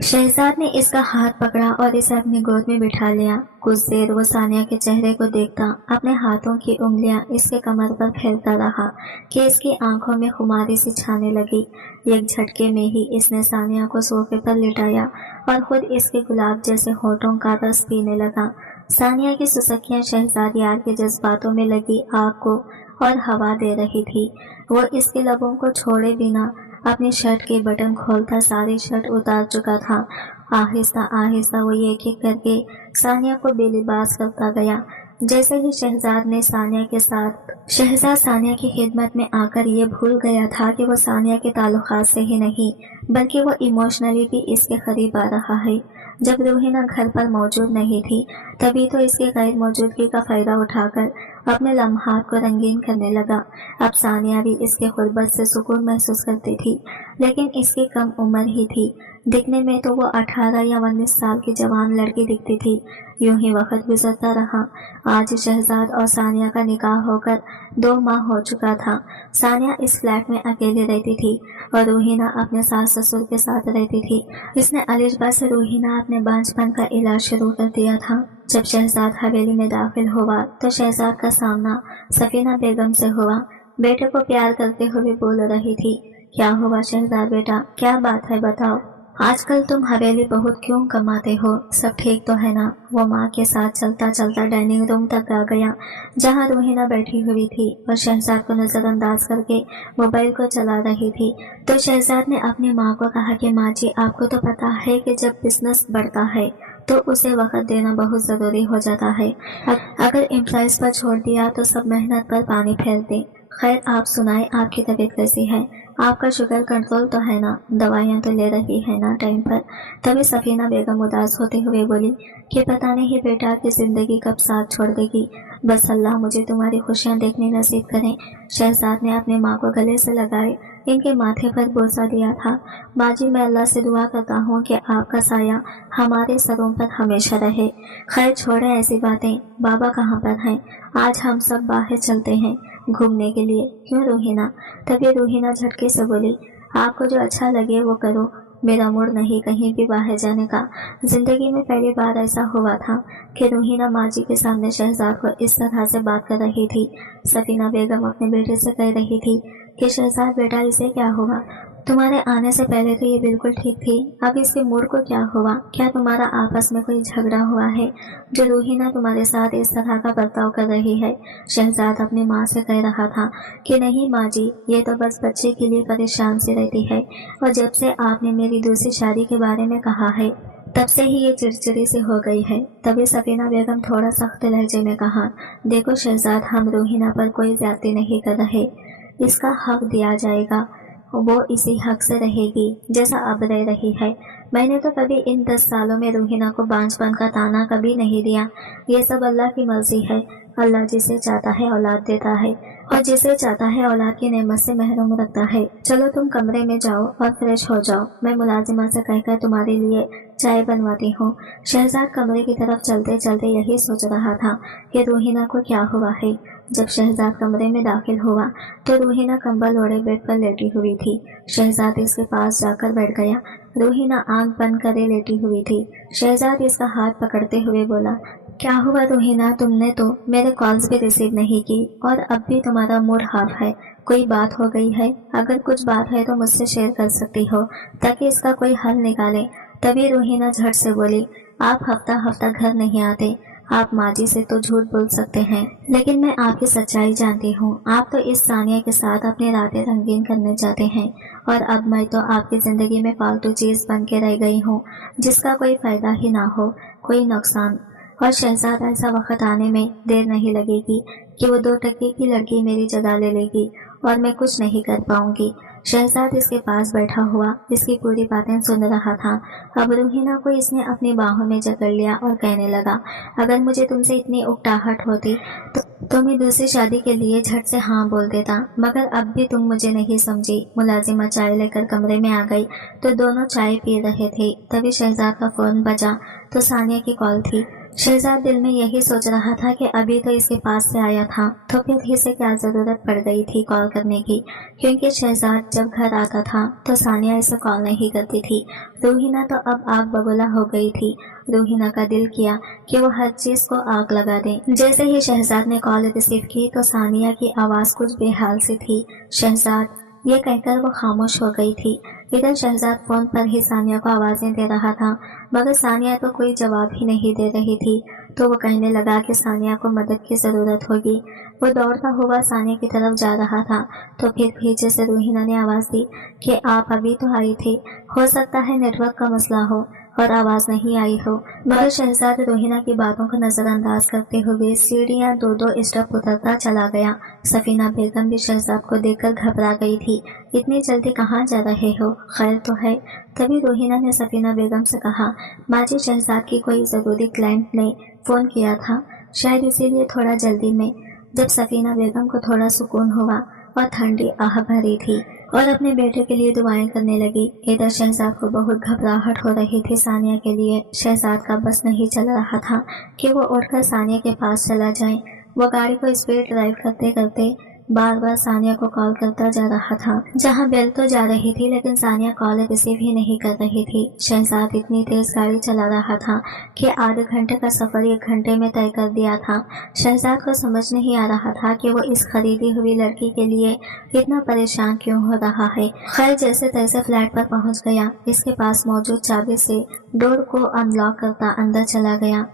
शहजाद ने इसका हाथ पकड़ा और इसे अपनी गोद में बिठा लिया। कुछ देर वो सानिया के चेहरे को देखता, अपने हाथों की उंगलियां इसके कमर पर फैलता रहा कि इसकी आंखों में खुमारी सी छाने लगी। एक झटके में ही इसने सानिया को सोफे पर लिटाया और खुद इसके गुलाब जैसे होठों का रस पीने लगा। सानिया की सुसकियां शहजाद यार के जज्बातों में लगी आग को और हवा दे रही थी। वो इसके लबों को छोड़े बिना अपनी शर्ट के बटन खोलता सारी शर्ट उतार चुका था। आहिस्ता आहिस्ता वो एक एक करके सानिया को बेलिबास करता गया। जैसे ही शहजाद सानिया की खिदमत में आकर ये भूल गया था कि वो सानिया के ताल्लुकात से ही नहीं बल्कि वो इमोशनली भी इसके करीब आ रहा है। जब रूहीना घर पर मौजूद नहीं थी तभी तो इसकी गैर मौजूदगी का फायदा उठाकर अपने लम्हात को रंगीन करने लगा। अब सानिया भी इसके गुर्बत से सुकून महसूस करती थी, लेकिन इसकी कम उम्र ही थी। दिखने में तो वो 18 या 19 साल की जवान लड़की दिखती थी। यूं ही वक्त गुजरता रहा। आज शहजाद और सानिया का निकाह होकर 2 माह हो चुका था। सानिया इस फ्लैट में अकेले रहती थी और रूहीना अपने सास ससुर के साथ रहती थी। इसने अलिशबा से रूहीना अपने बांझपन का इलाज शुरू कर दिया था। जब शहजाद हवेली में दाखिल हुआ तो शहजाद का सामना सफीना बेगम से हुआ। बेटे को प्यार करते हुए बोल रही थी, क्या हुआ शहजाद बेटा, क्या बात है बताओ। आजकल तुम हवेली बहुत क्यों कमाते हो, सब ठीक तो है ना। वो माँ के साथ चलता चलता डाइनिंग रूम तक आ गया जहाँ रूहीना बैठी हुई थी और शहजाद को नजरअंदाज करके मोबाइल को चला रही थी। तो शहजाद ने अपनी माँ को कहा कि माँ जी, आपको तो पता है कि जब बिजनेस बढ़ता है तो उसे वक्त देना बहुत ज़रूरी हो जाता है। अगर एम्प्लॉइज पर छोड़ दिया तो सब मेहनत पर पानी फेर दें। खैर आप सुनाए, आपकी तबीयत कैसी है, आपका शुगर कंट्रोल तो है ना, दवाइयाँ तो ले रही है ना टाइम पर। तभी सफीना बेगम उदास होते हुए बोली कि पता नहीं बेटा की जिंदगी कब साथ छोड़ देगी, बस अल्लाह मुझे तुम्हारी खुशियाँ देखने नसीब करें। शहजाद ने अपने माँ को गले से लगाए इनके माथे पर बोसा दिया था। बाजी, मैं अल्लाह से दुआ करता हूँ कि आपका साया हमारे सरों पर हमेशा रहे। खैर छोड़े ऐसी बातें, बाबा कहाँ पर हैं, आज हम सब बाहर चलते हैं घूमने के लिए, क्यों रूहीना। तभी रूहीना झटके से बोली, आपको जो अच्छा लगे वो करो, मेरा मूड नहीं कहीं भी बाहर जाने का। जिंदगी में पहली बार ऐसा हुआ था कि रूहीना माँ जी के सामने शहजाद को इस तरह से बात कर रही थी। सफीना बेगम अपने बेटे से कह रही थी कि शहजाद बेटा, इसे क्या हुआ, तुम्हारे आने से पहले तो ये बिल्कुल ठीक थी, अब इसके मूड को क्या हुआ, क्या तुम्हारा आपस में कोई झगड़ा हुआ है जो रूहीना तुम्हारे साथ इस तरह का बर्ताव कर रही है। शहजाद अपनी माँ से कह रहा था कि नहीं माँ जी, ये तो बस बच्चे के लिए परेशान सी रहती है और जब से आपने मेरी दूसरी शादी के बारे में कहा है तब से ही ये चिड़चिड़ी सी हो गई है। तभी सफीना बेगम थोड़ा सख्त लहजे में कहा, देखो शहजाद, हम रूहीना पर कोई ज्यादती नहीं कर रहे, इसका हक दिया जाएगा, वो इसी हक से रहेगी जैसा अब रह रही है। मैंने तो कभी इन 10 सालों में रूहीना को बांझपन का ताना कभी नहीं दिया। ये सब अल्लाह की मर्जी है। अल्लाह जिसे चाहता है औलाद देता है और जिसे चाहता है औलाद की नेमत से महरूम रखता है। चलो तुम कमरे में जाओ और फ्रेश हो जाओ, मैं मुलाजिमा से कहकर तुम्हारे लिए चाय बनवाती हूँ। शहजाद कमरे की तरफ चलते चलते यही सोच रहा था कि रूहीना को क्या हुआ है। जब शहजाद कमरे में दाखिल हुआ तो रूहीना कंबल ओढ़े बेड पर लेटी हुई थी। शहजाद इसके पास जाकर बैठ गया। रूहीना आंख बंद करे लेटी हुई थी। शहजाद इसका हाथ पकड़ते हुए बोला, क्या हुआ रूहीना, तुमने तो मेरे कॉल्स भी रिसीव नहीं की और अब भी तुम्हारा मूड हाफ है, कोई बात हो गई है, अगर कुछ बात है तो मुझसे शेयर कर सकती हो ताकि इसका कोई हल निकाले। तभी रूहीना झट से बोली, आप हफ्ता हफ्ता घर नहीं आते, आप माँ जी से तो झूठ बोल सकते हैं लेकिन मैं आपकी सच्चाई जानती हूँ। आप तो इस सानिया के साथ अपनी रातें रंगीन करने जाते हैं और अब मैं तो आपकी जिंदगी में फालतू चीज बन के रह गई हूँ जिसका कोई फायदा ही ना हो, कोई नुकसान। और शहजाद, ऐसा वक्त आने में देर नहीं लगेगी कि वो 2 टके की लड़की मेरी जगह ले लेगी और मैं कुछ नहीं कर पाऊंगी। शहजाद इसके पास बैठा हुआ इसकी पूरी बातें सुन रहा था। अब रूहीना को इसने अपनी बाहों में जकड़ लिया और कहने लगा, अगर मुझे तुमसे इतनी उकटाहट होती तो मैं दूसरी शादी के लिए झट से हाँ बोल देता, मगर अब भी तुम मुझे नहीं समझी। मुलाजिमा चाय लेकर कमरे में आ गई तो दोनों चाय पी रहे थे। तभी शहजाद का फोन बजा तो सानिया की कॉल थी। शहजाद दिल में यही सोच रहा था कि अभी तो इसके पास से आया था तो फिर इसे क्या जरूरत पड़ गई थी कॉल करने की, क्योंकि शहजाद जब घर आता था तो सानिया इसे कॉल नहीं करती थी। रूहीना तो अब आग बबूला हो गई थी। रूहीना का दिल किया कि वो हर चीज को आग लगा दे। जैसे ही शहजाद ने कॉल रिसीव की तो सानिया की आवाज कुछ बेहाल सी थी। शहजाद, ये कहकर वो खामोश हो गई थी। इधर शहजाद फोन पर ही सानिया को आवाजें दे रहा था, मगर सानिया तो कोई जवाब ही नहीं दे रही थी। तो वो कहने लगा कि सानिया को मदद की जरूरत होगी। वो दौड़ता हुआ सानिया की तरफ जा रहा था तो फिर पीछे से रूहीना ने आवाज दी कि आप अभी तो आई थे, हो सकता है नेटवर्क का मसला हो और आवाज नहीं आई हो। मगर शहजाद रूहीना की बातों को नजरअंदाज करते हुए सीढ़ियां दो दो स्टेप उतरता चला गया। सफीना बेगम भी शहजाद को देखकर घबरा गई थी। इतनी जल्दी कहाँ जा रहे हो, खैर तो है? तभी रूहीना ने सफीना बेगम से कहा, माजी शहजाद की कोई जरूरी क्लाइंट ने फोन किया था, शायद इसीलिए थोड़ा जल्दी में। जब सफीना बेगम को थोड़ा सुकून हुआ और ठंडी आह भरी थी और अपने बेटे के लिए दुआएं करने लगी। इधर शहजाद को बहुत घबराहट हो रही थी सानिया के लिए। शहजाद का बस नहीं चल रहा था कि वो उठकर सानिया के पास चला जाए। वो गाड़ी को स्पीड ड्राइव करते करते बार बार सानिया को कॉल करता जा रहा था। जहां बेल तो जा रही थी लेकिन सानिया कॉल रिसीव ही नहीं कर रही थी। शहजाद इतनी तेज गाड़ी चला रहा था कि आधे घंटे का सफर 1 घंटे में तय कर दिया था। शहजाद को समझ नहीं आ रहा था कि वो इस खरीदी हुई लड़की के लिए इतना परेशान क्यों हो रहा है। खैर जैसे तैसे फ्लैट पर पहुंच गया। इसके पास मौजूद चाबी से डोर को अनलॉक करता अंदर चला गया।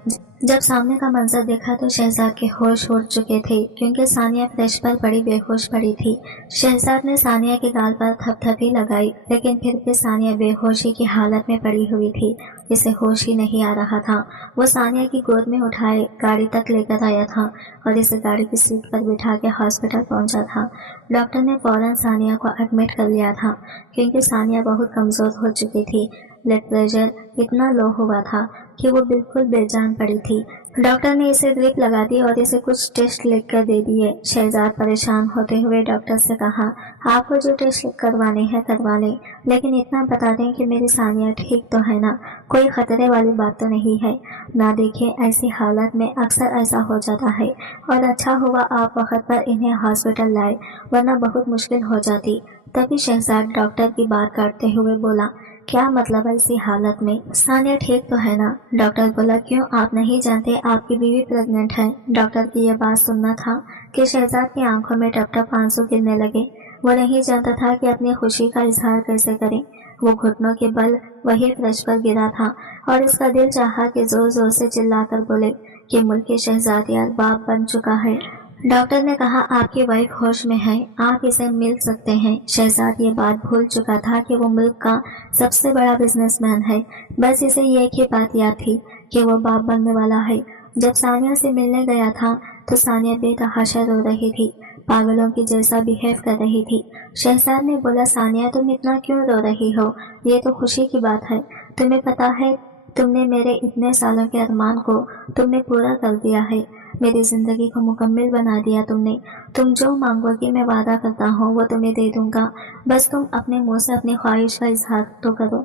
जब सामने का मंजर देखा तो शहजाद के होश उड़ चुके थे, क्योंकि सानिया फ्रेश पर बड़ी बेहोश पड़ी थी। शहजाद ने सानिया के गाल पर थपथपी लगाई, लेकिन फिर भी सानिया बेहोशी की हालत में पड़ी हुई थी। इसे होश ही नहीं आ रहा था। वो सानिया की गोद में उठाए गाड़ी तक लेकर आया था और इसे गाड़ी की सीट पर बिठा के हॉस्पिटल पहुंचा था। डॉक्टर ने फौरन सानिया को एडमिट कर लिया था, क्योंकि सानिया बहुत कमजोर हो चुकी थी। ब्लड प्रेशर इतना लो हुआ था कि वो बिल्कुल बेजान पड़ी थी। डॉक्टर ने इसे ड्रिप लगा दी और इसे कुछ टेस्ट लिख कर दे दिए। शहजाद परेशान होते हुए डॉक्टर से कहा, आपको जो टेस्ट करवाने हैं करवा लें, लेकिन इतना बता दें कि मेरी सानिया ठीक तो है ना, कोई खतरे वाली बात तो नहीं है ना। देखिए ऐसी हालत में अक्सर ऐसा हो जाता है और अच्छा हुआ आप वक्त पर इन्हें हॉस्पिटल लाए, वरना बहुत मुश्किल हो जाती। तभी शहजाद डॉक्टर की बात काटते हुए बोला, क्या मतलब है ऐसी हालत में? सानिया ठीक तो है ना? डॉक्टर बोला, क्यों आप नहीं जानते आपकी बीवी प्रेग्नेंट है? डॉक्टर की यह बात सुनना था कि शहजाद की आंखों में टप टप आंसू गिरने लगे। वो नहीं जानता था कि अपनी खुशी का इजहार कैसे करे। वो घुटनों के बल वही फर्श पर गिरा था और इसका दिल चाहा कि जोर जोर से चिल्लाकर बोले कि मुल्क की शहजादियार बाप बन चुका है। डॉक्टर ने कहा, आपकी वाइफ होश में है, आप इसे मिल सकते हैं। शहजाद ये बात भूल चुका था कि वो मुल्क का सबसे बड़ा बिजनेसमैन है। बस इसे एक ही बात याद थी कि वो बाप बनने वाला है। जब सानिया से मिलने गया था तो सानिया बेतहाशा रो रही थी, पागलों की जैसा बिहेव कर रही थी। शहजाद ने बोला, सानिया तुम इतना क्यों रो रही हो? ये तो खुशी की बात है। तुम्हें पता है तुमने मेरे इतने सालों के अरमान को तुमने पूरा कर दिया है। मेरी जिंदगी को मुकम्मल बना दिया तुमने। तुम जो मांगोगी मैं वादा करता हूँ वो तुम्हें दे दूंगा। बस तुम अपने मुंह से अपनी ख्वाहिश का इजहार तो करो।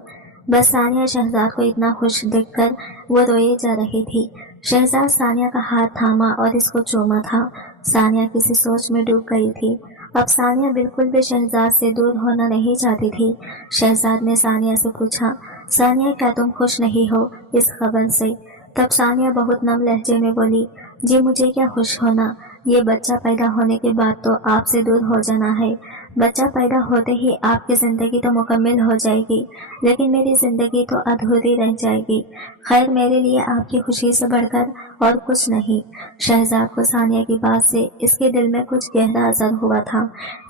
बस सानिया शहजाद को इतना खुश देखकर वो रोए जा रही थी। शहजाद सानिया का हाथ थामा और इसको चूमा था। सानिया किसी सोच में डूब गई थी। अब सानिया बिल्कुल भी शहजाद से दूर होना नहीं चाहती थी। शहजाद ने सानिया से पूछा, सानिया क्या तुम खुश नहीं हो इस खबर से? तब सानिया बहुत नम लहजे में बोली, जी मुझे क्या खुश होना, ये बच्चा पैदा होने के बाद तो आपसे दूर हो जाना है। बच्चा पैदा होते ही आपकी जिंदगी तो मुकम्मल हो जाएगी, लेकिन मेरी जिंदगी तो अधूरी रह जाएगी। खैर मेरे लिए आपकी खुशी से बढ़कर और कुछ नहीं। शहजाद को सानिया की बात से इसके दिल में कुछ गहरा असर हुआ था।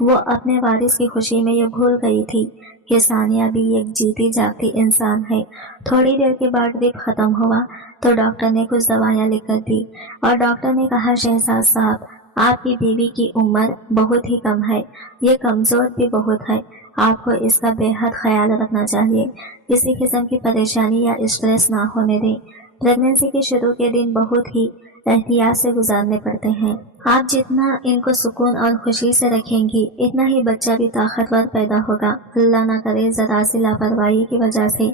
वो अपने वारिस की खुशी में ये भूल गई थी कि सानिया भी एक जीती जागती इंसान है। थोड़ी देर के बाद ड्रिप खत्म हुआ तो डॉक्टर ने कुछ दवाइयाँ लिख कर दी और डॉक्टर ने कहा, शहजाद साहब आपकी बीवी की उम्र बहुत ही कम है, ये कमजोर भी बहुत है, आपको इसका बेहद ख्याल रखना चाहिए। किसी किस्म की परेशानी या स्ट्रेस ना होने दें। प्रेगनेंसी के शुरू के दिन बहुत ही एहतियात से गुजारने पड़ते हैं। आप जितना इनको सुकून और खुशी से रखेंगी इतना ही बच्चा भी ताकतवर पैदा होगा। अल्लाह ना करे जरा सी लापरवाही की वजह से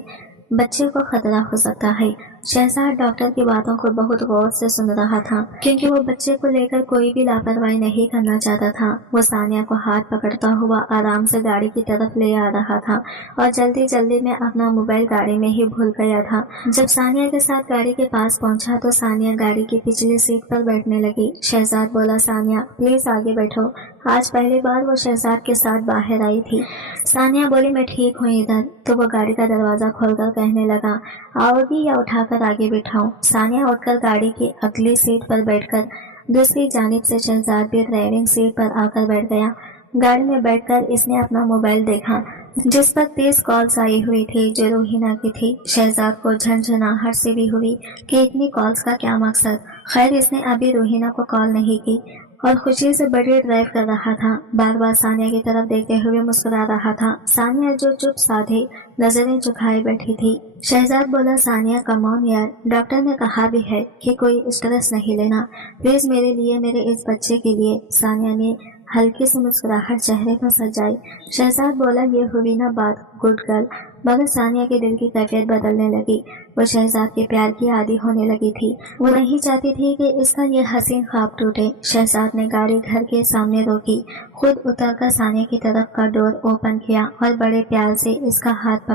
बच्चे को खतरा हो सकता है। शहजाद डॉक्टर की बातों को बहुत गौर से सुन रहा था, क्योंकि वो बच्चे को लेकर कोई भी लापरवाही नहीं करना चाहता था। वो सानिया को हाथ पकड़ता हुआ आराम से गाड़ी की तरफ ले आ रहा था और जल्दी जल्दी में अपना मोबाइल गाड़ी में ही भूल गया था। जब सानिया के साथ गाड़ी के पास पहुंचा तो सानिया गाड़ी की पिछली सीट पर बैठने लगी। शहजाद बोला, सानिया प्लीज आगे बैठो। आज पहली बार वो शहजाद के साथ बाहर आई थी। सानिया बोली, मैं ठीक हूँ इधर। तो वो गाड़ी का दरवाजा खोलकर कहने लगा, आओगी या उठाकर आगे बिठाऊं? सानिया उठकर गाड़ी की अगली सीट पर बैठकर दूसरी जानिब से शहजाद भी ड्राइविंग सीट पर आकर बैठ गया। गाड़ी में बैठकर इसने अपना मोबाइल देखा, जिस पर 30 कॉल्स आई हुई थी जो रूहीना की थी। शहजाद को झंझनाहट सी भी हुई कि इतनी कॉल्स का क्या मकसद। खैर, इसने अभी रूहीना को कॉल नहीं की और खुशी से बड़ी ड्राइव कर रहा था। बार बार सानिया की तरफ देखते हुए मुस्कुरा रहा था। सानिया जो चुप साधे नजरें झुकाए बैठी थी। शहजाद बोला, सानिया कम ऑन यार, डॉक्टर ने कहा भी है कि कोई स्ट्रेस नहीं लेना। प्लीज मेरे लिए, मेरे इस बच्चे के लिए। सानिया ने हल्की सी मुस्कुराहट चेहरे पर सजाई। शहजाद बोला, ये हुई ना बात, गुड गर्ल। मगर सानिया के दिल की कैफियत बदलने लगी। वो शहजाद के प्यार की आदी होने लगी थी। वो नहीं चाहती थी कि इसका ये हसीन ख्वाब टूटे। शहजाद ने गाड़ी घर के सामने रोकी, खुद उतरकर सानिया की तरफ का डोर ओपन किया और बड़े प्यार से इसका हाथ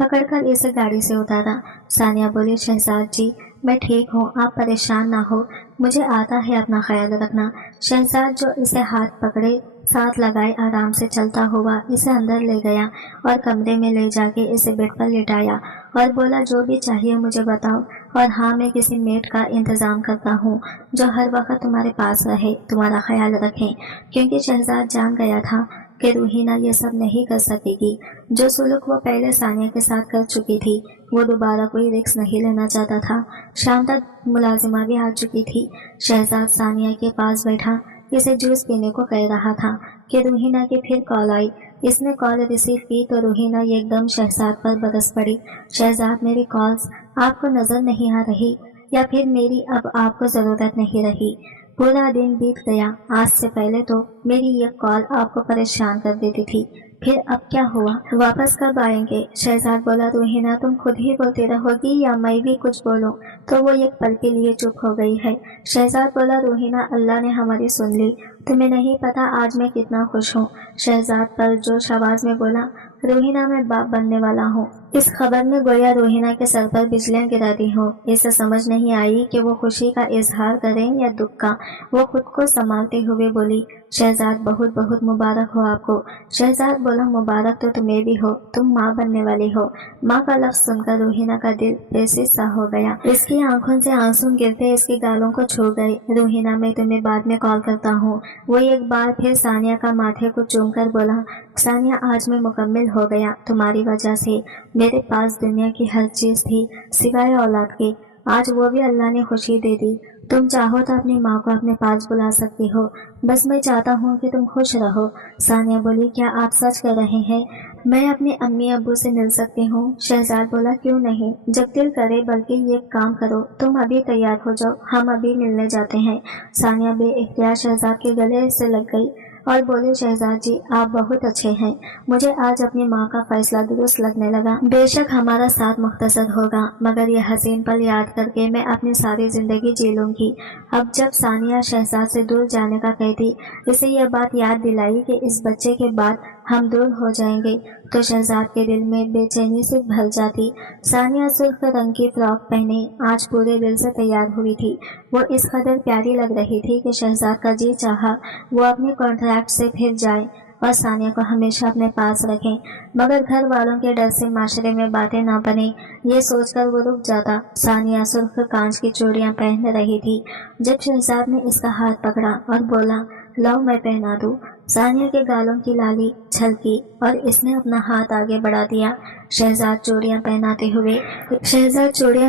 पकड़कर इसे गाड़ी से उतारा। सानिया बोली, शहजाद जी मैं ठीक हूँ, आप परेशान ना हो, मुझे आता है अपना ख्याल रखना। शहजाद जो इसे हाथ पकड़े साथ लगाए आराम से चलता हुआ इसे अंदर ले गया और कमरे में ले जाके इसे बेड पर लिटाया और बोला, जो भी चाहिए मुझे बताओ, और हाँ, मैं किसी मेट का इंतजाम करता हूँ जो हर वक्त तुम्हारे पास रहे, तुम्हारा ख्याल रखे। क्योंकि शहजाद जान गया था कि रूहीना ये सब नहीं कर सकेगी। जो सुलूक वो पहले सानिया के साथ कर चुकी थी, वो दोबारा कोई रिस्क नहीं लेना चाहता था। शाम तक मुलाजिमा भी आ चुकी थी। शहजाद सानिया के पास बैठा इसे जूस पीने को कह रहा था कि रूहीना की फिर कॉल आई। इसने कॉल रिसीव की तो रूहीना एकदम शहजाद पर बरस पड़ी। शहजाद, मेरी कॉल्स आपको नजर नहीं आ रही या फिर मेरी अब आपको जरूरत नहीं रही? पूरा दिन बीत गया, आज से पहले तो मेरी ये कॉल आपको परेशान कर देती थी, फिर अब क्या हुआ? वापस कब आएंगे? शहजाद बोला, रूहीना तुम खुद ही बोलती रहोगी या मैं भी कुछ बोलूं? तो वो एक पल के लिए चुप हो गई है। शहजाद बोला, रूहीना अल्लाह ने हमारी सुन ली, तुम्हें नहीं पता आज मैं कितना खुश हूँ। शहजाद पर जोश आवाज में बोला, रूहीना मैं बाप बनने वाला हूँ। इस खबर में गोया रूहीना के सर पर बिजलियां गिरा दी हो। इसे समझ नहीं आई कि वो खुशी का इजहार करें या दुख का। वो खुद को संभालते हुए बोली, शहजाद बहुत बहुत मुबारक हो आपको। शहजाद बोला, मुबारक तो तुम्हें भी हो, तुम माँ बनने वाली हो। माँ का लफ्ज सुनकर रूहीना का दिल बेसिस सा हो गया। इसकी आंखों से आंसू गिरते इसके गालों को छू गए। रूहीना मैं तुम्हें बाद में कॉल करता हूँ। वो एक बार फिर सानिया का माथे को चूम कर बोला, सानिया आज मैं मुकम्मल हो गया तुम्हारी वजह से। मेरे पास दुनिया की हर चीज थी सिवाय औलाद के, आज वो भी अल्लाह ने खुशी दे दी। तुम चाहो तो अपनी माँ को अपने पास बुला सकती हो, बस मैं चाहता हूँ कि तुम खुश रहो। सानिया बोली, क्या आप सच कह रहे हैं? मैं अपने अम्मी अब्बू से मिल सकती हूँ? शहजाद बोला, क्यों नहीं, जब दिल करे। बल्कि ये काम करो, तुम अभी तैयार हो जाओ, हम अभी मिलने जाते हैं। सानिया बेइख्तियार शहजाद के गले से लग गई और बोले, शहजाद जी आप बहुत अच्छे हैं। मुझे आज अपनी माँ का फैसला दुरुस्त लगने लगा। बेशक हमारा साथ मुख्तसर होगा, मगर यह हसीन पल याद करके मैं अपनी सारी जिंदगी जी लूंगी। अब जब सानिया शहजाद से दूर जाने का कहती, इसे यह बात याद दिलाई कि इस बच्चे के बाद हम दूर हो जाएंगे, तो शहजाद के दिल में बेचैनी से भर जाती। सानिया सुर्ख रंग की फ्रॉक पहने आज पूरे दिल से तैयार हुई थी। वो इस कदर प्यारी लग रही थी कि शहजाद का जी चाहा वो अपने कॉन्ट्रैक्ट से फिर जाए और सानिया को हमेशा अपने पास रखें, मगर घर वालों के डर से माशरे में बातें ना बने, ये सोचकर वो रुक जाता। सानिया सुर्ख कांच की चूड़ियां पहन रही थी जब शहजाद ने इसका हाथ पकड़ा और बोला, लो मैं पहना दूं। सानिया के गालों की लाली छलकी और इसने अपना हाथ आगे बढ़ा दिया। शहजाद चूड़ियां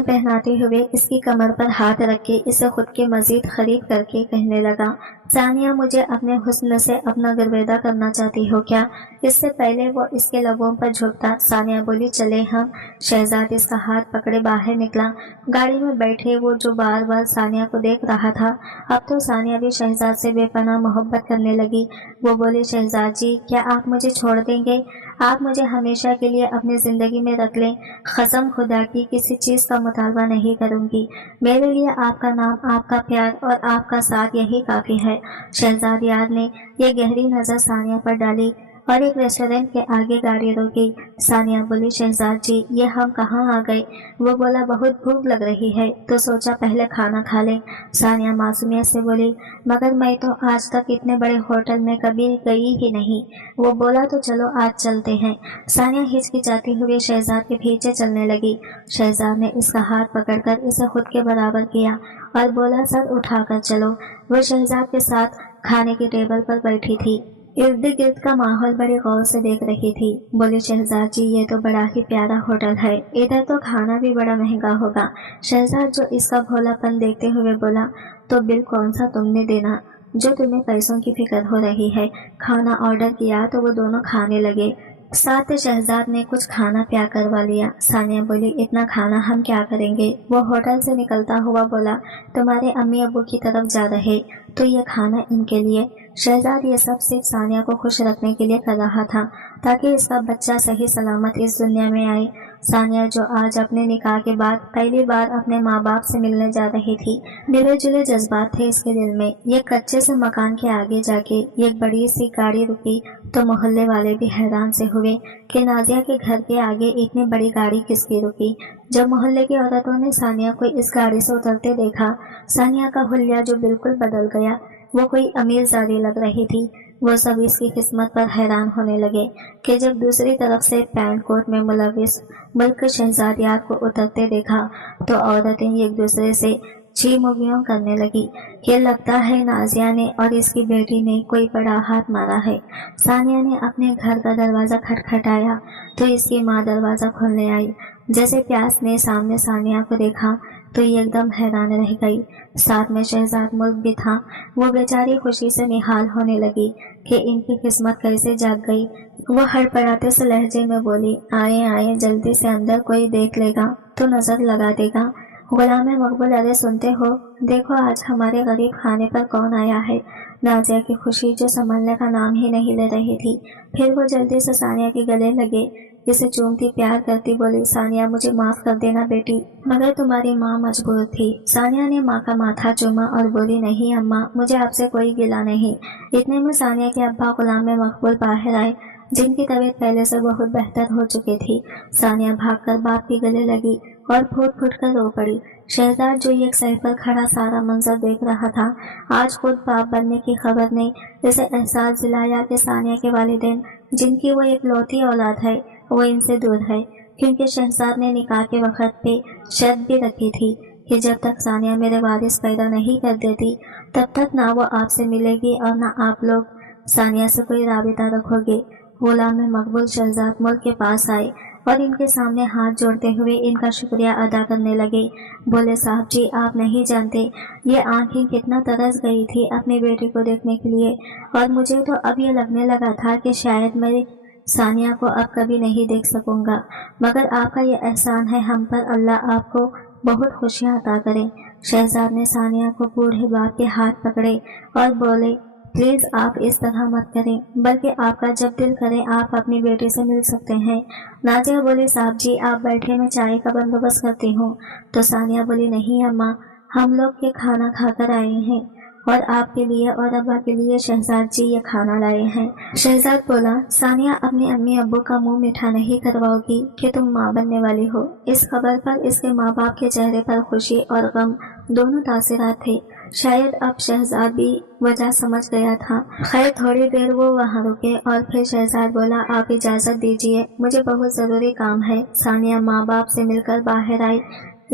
पहनाते हुए इसकी कमर पर हाथ रख के इसे खुद के मजीद करीब करके कहने लगा, सानिया मुझे अपने हुस्न से अपना गर्वेदा करना चाहती हो क्या? इससे पहले वो इसके लबों पर झुकता। सानिया बोली, चले हम। शहजाद इसका हाथ पकड़े बाहर निकला। गाड़ी में बैठे वो जो बार बार सानिया को देख रहा था, अब तो सानिया भी शहजाद से बेपनाह मोहब्बत करने लगी। वो बोले, शहजाद जी क्या आप मुझे छोड़ देंगे? آپ مجھے ہمیشہ کے لیے اپنی زندگی میں رکھ لیں، قسم خدا کی کسی چیز کا مطالبہ نہیں کروں گی، میرے لیے آپ کا نام، آپ کا پیار اور آپ کا ساتھ یہی کافی ہے۔ شہزادیار نے یہ گہری نظر ثانیہ پر ڈالی اور ایک ریسٹورینٹ کے آگے گاڑی روکی۔ ثانیہ بولی، شہزاد جی یہ ہم کہاں آ گئے؟ وہ بولا، بہت بھوک لگ رہی ہے تو سوچا پہلے کھانا کھا لیں۔ ثانیہ معصومیت سے بولی، مگر میں تو آج تک اتنے بڑے ہوٹل میں کبھی گئی ہی نہیں۔ وہ بولا، تو چلو آج چلتے ہیں۔ ثانیہ ہچکچاتی ہوئے شہزاد کے پیچھے چلنے لگی۔ شہزاد نے اس کا ہاتھ پکڑ کر اسے خود کے برابر کیا اور بولا، سر اٹھا کر چلو۔ وہ شہزاد کے ساتھ کھانے کی ٹیبل پر بیٹھی تھی، ارد گرد کا ماحول بڑے غور سے دیکھ رہی تھی۔ بولے، شہزاد جی یہ تو بڑا ہی پیارا ہوٹل ہے، ادھر تو کھانا بھی بڑا مہنگا ہوگا۔ شہزاد جو اس کا بھولا پن دیکھتے ہوئے بولا، تو بل کون سا تم نے دینا جو تمہیں پیسوں کی فکر ہو رہی ہے؟ کھانا آرڈر کیا تو وہ دونوں کھانے لگے، ساتھ شہزاد نے کچھ کھانا پیک کروا لیا۔ ثانیہ بولی، اتنا کھانا ہم کیا کریں گے؟ وہ ہوٹل سے نکلتا ہوا بولا، تمہارے امی ابو کی طرف جا رہے تو یہ کھانا ان کے لیے۔ شہزاد یہ سب صرف ثانیہ کو خوش رکھنے کے لیے کر رہا تھا تاکہ اس کا بچہ صحیح سلامت اس دنیا میں آئے۔ ثانیہ جو آج اپنے نکاح کے بعد پہلی بار اپنے ماں باپ سے ملنے جا رہی تھی، ملے جلے جذبات تھے اس کے دل میں۔ یہ کچے سے مکان کے آگے جا کے ایک بڑی سی گاڑی رکی تو محلے والے بھی حیران سے ہوئے کہ نازیہ کے گھر کے آگے اتنی بڑی گاڑی کس کی رکی۔ جب محلے کی عورتوں نے ثانیہ کو اس گاڑی سے اترتے دیکھا، ثانیہ کا حلیہ جو بالکل بدل گیا، وہ کوئی امیر زادی لگ رہی تھی۔ وہ سب اس کی قسمت پر حیران ہونے لگے کہ جب دوسری طرف سے پینٹ کوٹ میں ملوث ملک شہزادیات کو اترتے دیکھا تو عورتیں ایک دوسرے سے چی موگیوں کرنے لگی کہ لگتا ہے نازیہ نے اور اس کی بیٹی نے کوئی بڑا ہاتھ مارا ہے۔ ثانیہ نے اپنے گھر کا دروازہ کھٹکھٹایا تو اس کی ماں دروازہ کھولنے آئی۔ جیسے پیاس نے سامنے ثانیہ کو دیکھا تو یہ ایک دم حیران رہ گئی، ساتھ میں شہزاد ملک بھی تھا۔ وہ بیچاری خوشی سے نہال ہونے لگی کہ ان کی قسمت کیسے جاگ گئی۔ وہ ہڑبڑاتے سے لہجے میں بولی، آئے آئے، جلدی سے اندر، کوئی دیکھ لے گا تو نظر لگا دے گا۔ غلام مقبول، ارے سنتے ہو، دیکھو آج ہمارے غریب خانے پر کون آیا ہے۔ نازیہ کی خوشی جو سنبھلنے کا نام ہی نہیں لے رہی تھی، پھر وہ جلدی سے ثانیہ کے گلے لگے، اسے چومتی پیار کرتی بولی، ثانیہ مجھے معاف کر دینا بیٹی، مگر تمہاری ماں مجبور تھی۔ ثانیہ نے ماں کا ماتھا چوما اور بولی، نہیں اماں، مجھے آپ سے کوئی گلہ نہیں۔ اتنے میں ثانیہ کے ابا غلام مقبول باہر آئے، جن کی طبیعت پہلے سے بہت بہتر ہو چکی تھی۔ ثانیہ بھاگ کر باپ کے گلے لگی اور پھوٹ پھوٹ کر رو پڑی۔ شہزاد جو ایک سر پر کھڑا سارا منظر دیکھ رہا تھا، آج خود باپ بننے کی خبر نے اسے احساس دلایا کہ ثانیہ کے والدین، جن کی وہ ایک لوتی اولاد ہے، وہ ان سے دور ہے، کیونکہ شہزاد نے نکاح کے وقت پہ شرط بھی رکھی تھی کہ جب تک ثانیہ میرے وارث پیدا نہیں کر دیتی تب تک نہ وہ آپ سے ملے گی اور نہ آپ لوگ ثانیہ سے کوئی رابطہ رکھو گے۔ غلام مقبول شہزاد ملک کے پاس آئے اور ان کے سامنے ہاتھ جوڑتے ہوئے ان کا شکریہ ادا کرنے لگے۔ بولے، صاحب جی آپ نہیں جانتے یہ آنکھیں کتنا ترس گئی تھی اپنی بیٹی کو دیکھنے کے لیے، اور مجھے تو اب یہ لگنے لگا تھا کہ شاید میں ثانیہ کو اب کبھی نہیں دیکھ سکوں گا، مگر آپ کا یہ احسان ہے ہم پر، اللہ آپ کو بہت خوشیاں عطا کریں۔ شہزاد نے ثانیہ کو بوڑھے باپ کے ہاتھ پکڑے اور بولے، پلیز آپ اس طرح مت کریں، بلکہ آپ کا جب دل کرے آپ اپنی بیٹی سے مل سکتے ہیں۔ نازیہ بولی، صاحب جی آپ بیٹھے، میں چائے کا بندوبست کرتی ہوں۔ تو ثانیہ بولی، نہیں اماں، ہم لوگ یہ کھانا کھا کر آئے ہیں اور آپ کے لیے اور ابا کے لیے شہزاد جی یہ کھانا لائے ہیں۔ شہزاد بولا، ثانیہ اپنے امی ابو کا منہ میٹھا نہیں کرواؤ گی کہ تم ماں بننے والی ہو؟ اس خبر پر اس کے ماں باپ کے چہرے پر خوشی اور غم دونوں تاثرات تھے۔ شاید اب شہزاد بھی وجہ سمجھ گیا تھا۔ خیر تھوڑی دیر وہ وہاں رکے اور پھر شہزاد بولا، آپ اجازت دیجیے، مجھے بہت ضروری کام ہے۔ ثانیہ ماں باپ سے مل کر باہر آئی۔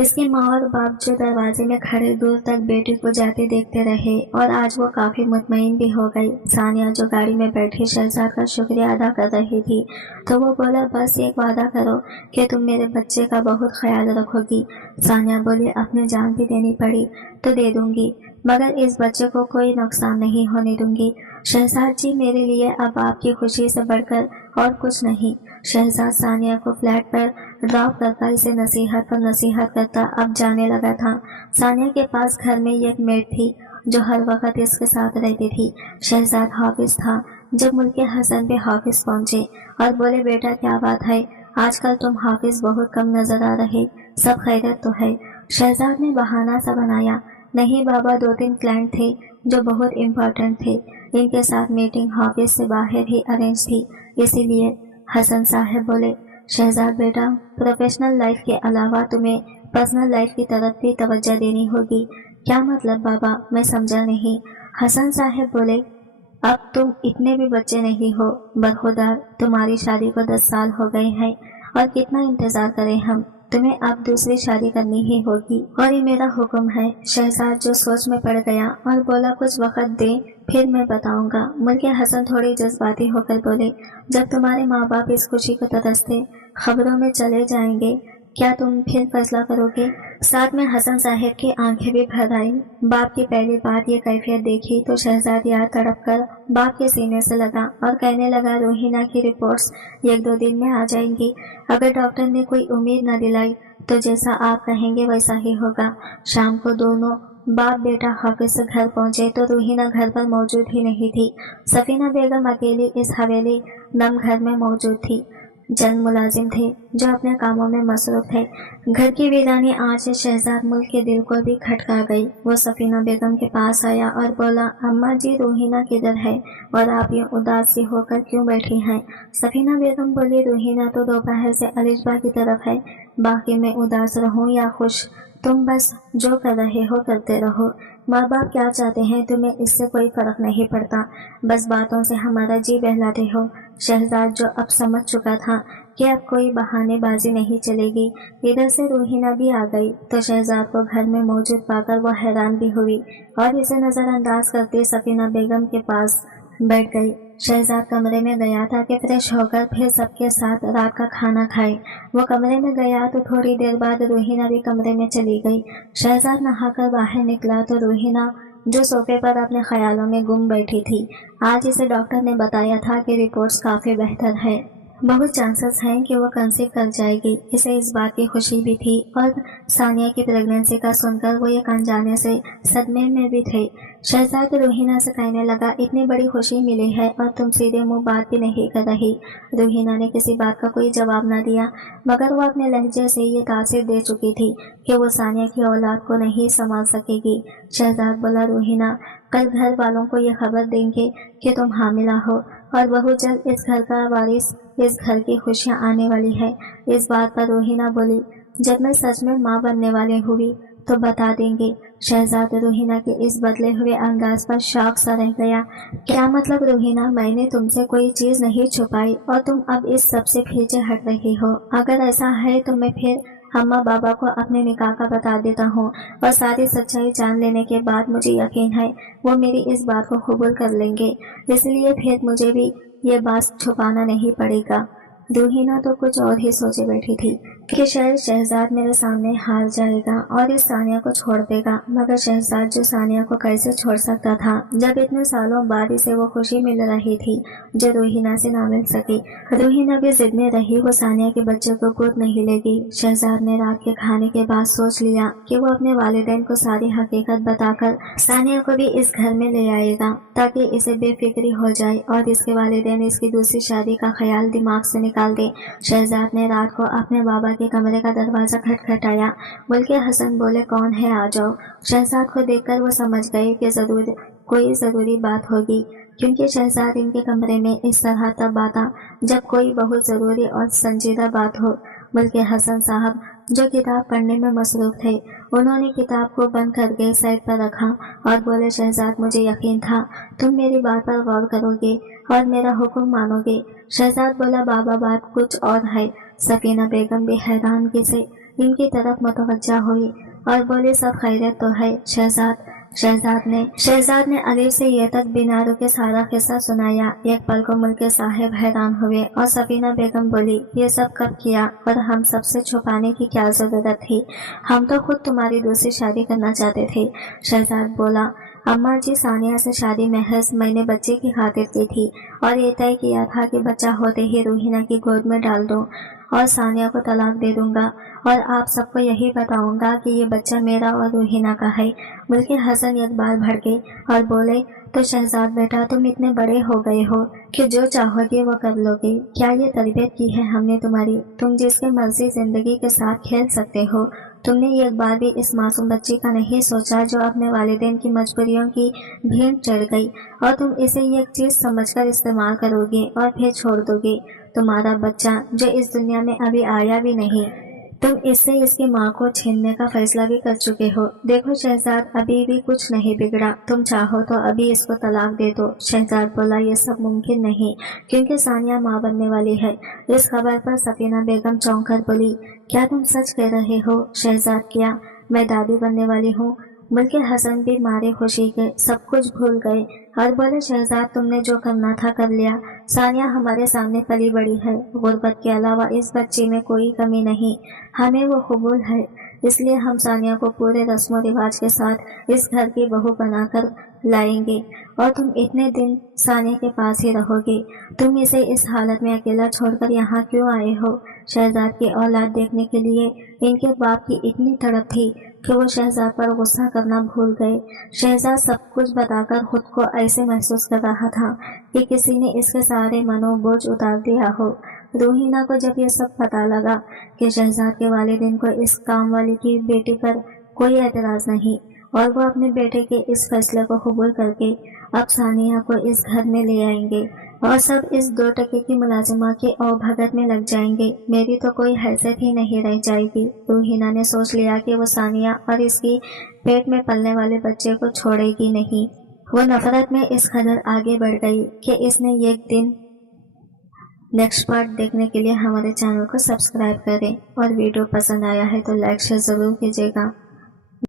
اس کی ماں اور باپ جو دروازے میں کھڑے دور تک بیٹی کو جاتے دیکھتے رہے اور آج وہ کافی مطمئن بھی ہو گئی۔ ثانیہ جو گاڑی میں بیٹھی شہزاد کا شکریہ ادا کر رہی تھی تو وہ بولا، بس ایک وعدہ کرو کہ تم میرے بچے کا بہت خیال رکھو گی۔ ثانیہ بولی، اپنی جان بھی دینی پڑی تو دے دوں گی، مگر اس بچے کو کوئی نقصان نہیں ہونے دوں گی۔ شہزاد جی میرے لیے اب آپ کی خوشی سے بڑھ کر اور کچھ نہیں۔ شہزاد ثانیہ کو فلیٹ پر ڈراپ کرتا اسے نصیحت پر نصیحت کرتا اب جانے لگا تھا۔ ثانیہ کے پاس گھر میں ایک میڈ تھی جو ہر وقت اس کے ساتھ رہتی تھی۔ شہزاد حافظ تھا जब मुल्क हसन पे हाफिज पहुंचे और बोले, बेटा क्या बात है, आजकल तुम हाफिज बहुत कम नजर आ रहे, सब खैरियत तो है। शहजाद ने बहाना सा बनाया, नहीं बाबा, 2-3 क्लाइंट थे जो बहुत इम्पोर्टेंट थे, इनके साथ मीटिंग हाफिज से बाहर ही अरेंज थी, इसीलिए। हसन साहब बोले, शहजाद बेटा, प्रोफेशनल लाइफ के अलावा तुम्हें पर्सनल लाइफ की तरफ भी तवज्जो देनी होगी। क्या मतलब बाबा, मैं समझा नहीं। हसन साहब बोले, अब तुम इतने भी बच्चे नहीं हो, बरखुदार, तुम्हारी शादी को 10 साल हो गए हैं और कितना इंतजार करें हम, तुम्हें अब दूसरी शादी करनी ही होगी और ये मेरा हुक्म है। शहजाद जो सोच में पड़ गया और बोला, कुछ वक्त दे फिर मैं बताऊंगा। मुल्के हसन थोड़ी जज्बाती होकर बोले, जब तुम्हारे माँ बाप इस खुशी को तरसते खबरों में चले जाएंगे, क्या तुम फिर फैसला करोगे? साथ में हसन साहब की आंखें भी भर आई। बाप की पहली बार ये कैफियत देखी तो शहजाद यार तड़प कर बाप के सीने से लगा और कहने लगा, रोहिना की रिपोर्ट्स 1-2 दिन में आ जाएंगी। अगर डॉक्टर ने कोई उम्मीद न दिलाई तो जैसा आप कहेंगे वैसा ही होगा। शाम को दोनों बाप बेटा हाफिज से घर पहुंचे तो रोहिना घर पर मौजूद ही नहीं थी। सफीना बेगम अकेली इस हवेली नम घर में मौजूद थी। चंद मुलाजिम थे जो अपने कामों में मसरूफ थे। घर की वीरानी आज से शहजाद मुल्क के दिल को भी खटका गई। वो सफीना बेगम के पास आया और बोला, अम्मा जी, रोहिना किधर है और आप यूं उदास सी होकर क्यों बैठी हैं? सफीना बेगम बोली, रोहिना तो दोपहर से अलिशबा की तरफ है, बाकी मैं उदास रहूं या खुश, तुम बस जो कर रहे हो करते रहो। माँ बाप क्या चाहते हैं तुम्हें इससे कोई फर्क नहीं पड़ता, बस बातों से हमारा जी बहलाते हो। शहजाद जो अब समझ चुका था कि अब कोई बहानेबाजी नहीं चलेगी, इधर से रोहिना भी आ गई तो शहजाद को घर में मौजूद पाकर वो हैरान भी हुई और इसे नज़रअंदाज करते सफीना बेगम के पास बैठ गई। शहजाद कमरे में गया था कि फ्रेश होकर फिर सबके साथ रात का खाना खाए। वो कमरे में गया तो थोड़ी देर बाद रोहिना भी कमरे में चली गई। शहजाद नहाकर बाहर निकला तो रोहिना जो सोफे पर अपने ख्यालों में गुम बैठी थी, आज इसे डॉक्टर ने बताया था कि रिपोर्ट्स काफ़ी बेहतर है, बहुत चांसेस हैं कि वो कंसीव कर जाएगी। इसे इस बात की खुशी भी थी और सानिया की प्रेगनेंसी का सुनकर वो ये अनजाने से सदमे में भी थे। शहजाद रोहिना से कहने लगा, इतनी बड़ी खुशी मिली है और तुम सीधे मुंह बात भी नहीं कर रही। रोहिना ने किसी बात का कोई जवाब न दिया, मगर वो अपने लहजे से ये तासीर दे चुकी थी कि वो सानिया की औलाद को नहीं संभाल सकेगी। शहजाद बोला, रोहिना, कल घर वालों को ये खबर देंगे कि तुम हामिला हो और बहुत जल्द इस घर का वारिस, इस घर की खुशियाँ आने वाली है। इस बात पर रोहिना बोली, जब मैं सच में माँ बनने वाली हुई तो बता देंगे। शहजाद रोहिना के इस बदले हुए अंदाज पर शौक सा रह गया। क्या मतलब रोहिना, मैंने तुमसे कोई चीज़ नहीं छुपाई और तुम अब इस सब से पीछे हट रही हो? अगर ऐसा है तो मैं फिर अम्मा बाबा को अपने निकाह का बता देता हूँ और सारी सच्चाई जान लेने के बाद मुझे यकीन है वो मेरी इस बात को कबूल कर लेंगे, इसलिए फिर मुझे भी ये बात छुपाना नहीं पड़ेगा। रोहिना तो कुछ और ही सोचे बैठी थी कि शायद शहजाद मेरे सामने हार जाएगा और इस सानिया को छोड़ देगा, मगर शहजाद जो सानिया को कैसे छोड़ सकता था जब इतने सालों बाद इसे वो खुशी मिल रही थी जो रोहिना से ना मिल सकी। रोहिना भी जिद में रही, वो सानिया के बच्चे को गोद नहीं लेगी। शहजाद ने रात के खाने के बाद सोच लिया कि वो अपने वालिदैन को सारी हकीकत बताकर सानिया को भी इस घर में ले आएगा ताकि इसे बेफिक्री हो जाए और इसके वालिदैन इसकी दूसरी शादी का ख्याल दिमाग से निकाल दे। शहजाद ने रात को अपने बाबा के कमरे का दरवाजा खटखटाया। मुल्के हसन बोले, कौन है, आ जाओ। शहजाद को देखकर वो समझ गए कि जरूर कोई ज़रूरी बात होगी, क्योंकि शहजाद इनके कमरे में इस तरह तब आता जब कोई बहुत ज़रूरी और संजीदा बात हो। मुल्के हसन साहब जो किताब पढ़ने में मसरूफ थे, उन्होंने किताब को बंद करके साइड पर रखा और बोले, शहजाद, मुझे यकीन था तुम मेरी बात पर गौर करोगे और मेरा हुक्म मानोगे। शहजाद बोला, बाबा, बात कुछ और है। सफीना बेगम भी हैरानगी से इनकी तरफ मुतवज्जा हुई और बोली, सब खैरियत तो है शहजाद। शहजाद ने अलीफ से ये तक बिना रुके सारा किस्सा सुनाया। एक पल को मुल्के साहिब हैरान हुए और सफीना बेगम बोली, ये सब कब किया और हम सबसे छुपाने की क्या जरूरत थी? हम तो खुद तुम्हारी दूसरी शादी करना चाहते थे। शहजाद बोला, अम्मा जी, सानिया से शादी महज मैंने बच्चे की खातिर की थी और ये तय किया था कि बच्चा होते ही रोहिना की गोद में डाल दूं और सानिया को तलाक दे दूंगा। और आप सबको यही बताऊंगा कि ये बच्चा मेरा और रूहीना का है। बल्कि हसन एक बार भड़के और बोले, तो शहजाद बेटा, तुम इतने बड़े हो गए हो कि जो चाहोगे वो कर लोगे। क्या ये तरबियत की है हमने तुम्हारी? तुम जिसके मर्जी जिंदगी के साथ खेल सकते हो। तुमने एक बार भी इस मासूम बच्ची का नहीं सोचा जो अपने वालिदैन की मजबूरियों की भीड़ चढ़ गई, और तुम इसे एक चीज समझकर इस्तेमाल करोगे और फिर छोड़ दोगे। तुम्हारा बच्चा जो इस दुनिया में अभी आया भी नहीं, तुम इससे इसकी माँ को छीनने का फैसला भी कर चुके हो। देखो शहजाद, अभी भी कुछ नहीं बिगड़ा। तुम चाहो तो अभी इसको तलाक दे दो। शहजाद बोला, ये सब मुमकिन नहीं, क्योंकि सानिया माँ बनने वाली है। इस खबर पर सकीना बेगम चौंक कर बोली, क्या तुम सच कह रहे हो शहजाद? क्या मैं दादी बनने वाली हूँ? बल्कि हसन भी मारे खुशी के सब कुछ भूल गए और बोले, शहजाद, तुमने जो करना था कर लिया। सानिया हमारे सामने पली बड़ी है। गुर्बत के अलावा इस बच्ची में कोई कमी नहीं। हमें वो कबूल है, इसलिए हम सानिया को पूरे रस्म रिवाज के साथ इस घर की बहू बनाकर लाएंगे, और तुम इतने दिन सानिया के पास ही रहोगे। तुम इसे इस हालत में अकेला छोड़कर यहाँ क्यों आए हो? शहजाद की औलाद देखने के लिए इनके बाप की इतनी तड़प थी कि वो शहजाद पर गुस्सा करना भूल गए। शहजाद सब कुछ बताकर खुद को ऐसे महसूस कर रहा था कि किसी ने इसके सारे मनोबोझ उतार दिया हो। रूहीना को जब ये सब पता लगा कि शहजाद के वालिदैन को इस काम वाली की बेटी पर कोई एतराज नहीं, और वो अपने बेटे के इस फैसले को कबूल करके अब सानिया को इस घर में ले आएंगे और सब इस 2 टके की मुलाजिमा के भगत में लग जाएंगे, मेरी तो कोई हैसियत ही नहीं रह जाएगी। रूहीना ने सोच लिया कि वो सानिया और इसकी पेट में पलने वाले बच्चे को छोड़ेगी नहीं। वो नफरत में इस कदर आगे बढ़ गई कि इसने एक दिन नेक्स्ट पार्ट देखने के लिए हमारे चैनल को सब्सक्राइब करें, और वीडियो पसंद आया है तो लाइक शेयर ज़रूर कीजिएगा।